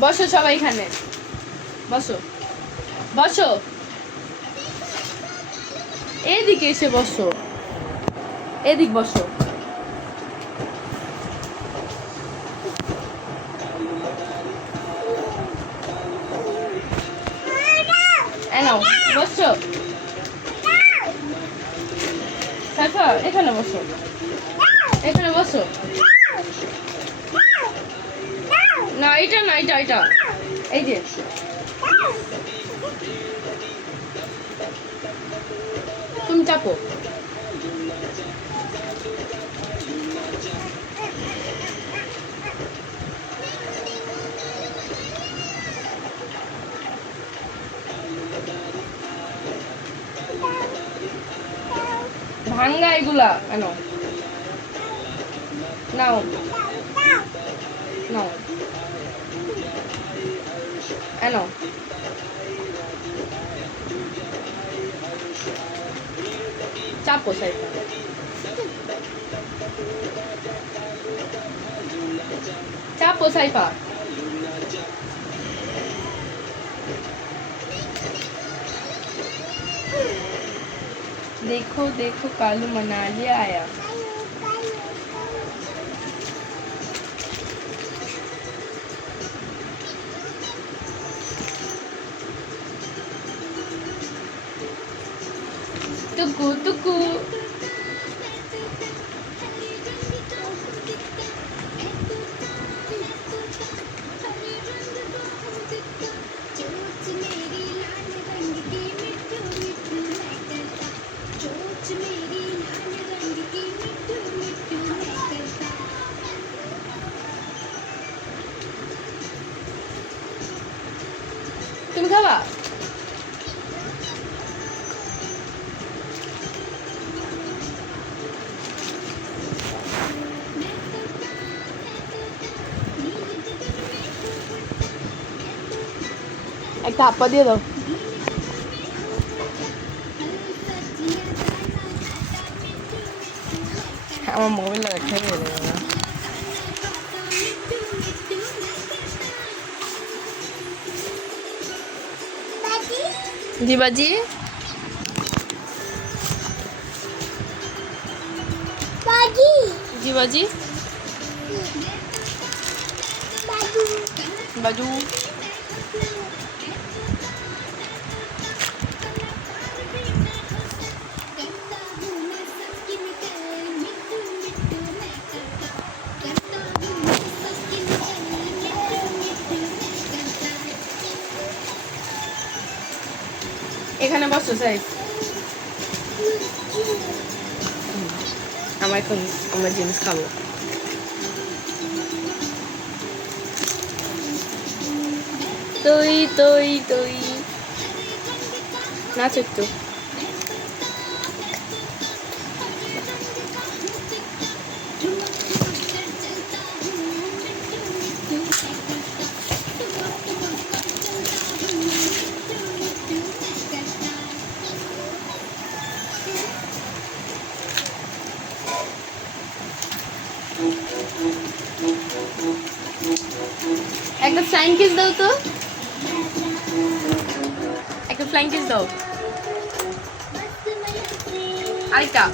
বসো সবাই এখানে বসো বসো এদিকে এসে বসো এদিক বসো এনাও বসো সাইফা এখানে বসো এখানে বসো না এটা না এটা এটা এই যে তুমি চাপো ভাঙ্গা এগুলা কেন নাও নাও এনো চাপো সাইফা চাপো সাইফা देखो देखो कालू मनाली आया टुकु टुकु তুমি খাবা একটা আপা দিয়ে দাও আমার মোবাইল রাখা গেল না जी बाजी बाजी जी बाजी बाजू बाजू এখানে বসো সাইফ আমরা জিনিস খাবো তুই তুই তুই নাচ একটু একটা ফ্লাইং কিস দাও তো একটা ফ্লাইং কিস দাও আরেকটা